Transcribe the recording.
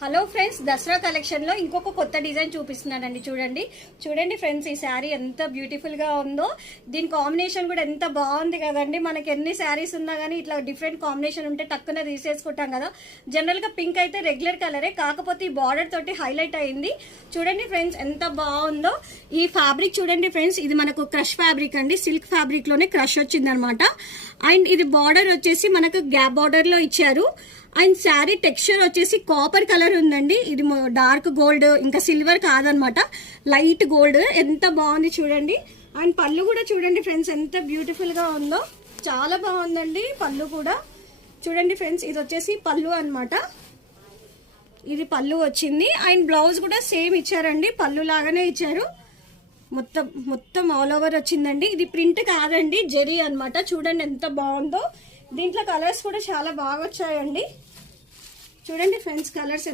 Hello friends, Dasara collection లో ఇంకొక కొత్త డిజైన్ చూపిస్తున్నానండి. చూడండి ఫ్రెండ్స్, ఈ శారీ ఎంత బ్యూటిఫుల్ గా ఉందో. దీని కాంబినేషన్ కూడా ఎంత బాగుంది కదండి. మనకి ఎన్ని శారీస్ ఉన్నా కానీ ఇట్లా డిఫరెంట్ కాంబినేషన్ ఉంటే టక్కున తీసేసుకుంటాం కదా. జనరల్ గా పింక్ అయితే రెగ్యులర్ కలరే, కాకపోతే ఈ బార్డర్ తోటి హైలైట్ అయింది. చూడండి ఫ్రెండ్స్ ఎంత బాగుందో. ఈ ఫ్యాబ్రిక్ చూడండి ఫ్రెండ్స్, ఇది మనకు క్రష్ ఫ్యాబ్రిక్ అండి. సిల్క్ ఫ్యాబ్రిక్ లోనే క్రష్ వచ్చింది అనమాట. అండ్ ఇది బార్డర్ వచ్చేసి మనకు గ్యాప్ బార్డర్ లో ఇచ్చారు. అండ్ శారీ టెక్స్చర్ వచ్చేసి కాపర్ కలర్ ఉందండి. ఇది డార్క్ గోల్డ్ ఇంకా సిల్వర్ కాదనమాట, లైట్ గోల్డ్. ఎంత బాగుంది చూడండి. అండ్ పళ్ళు కూడా చూడండి ఫ్రెండ్స్ ఎంత బ్యూటిఫుల్ గా ఉందో. చాలా బాగుందండి పళ్ళు కూడా. చూడండి ఫ్రెండ్స్, ఇది వచ్చేసి పళ్ళు అనమాట. ఇది పళ్ళు వచ్చింది. అండ్ బ్లౌజ్ కూడా సేమ్ ఇచ్చారండి, పళ్ళు లాగానే ఇచ్చారు. మొత్తం ఆల్ ఓవర్ వచ్చిందండి. ఇది ప్రింట్ కాదండి, జెరీ అనమాట. చూడండి ఎంత బాగుందో. దీంట్లో కలర్స్ కూడా చాలా బాగా వచ్చాయండి. చూడండి ఫ్రెండ్స్, కలర్స్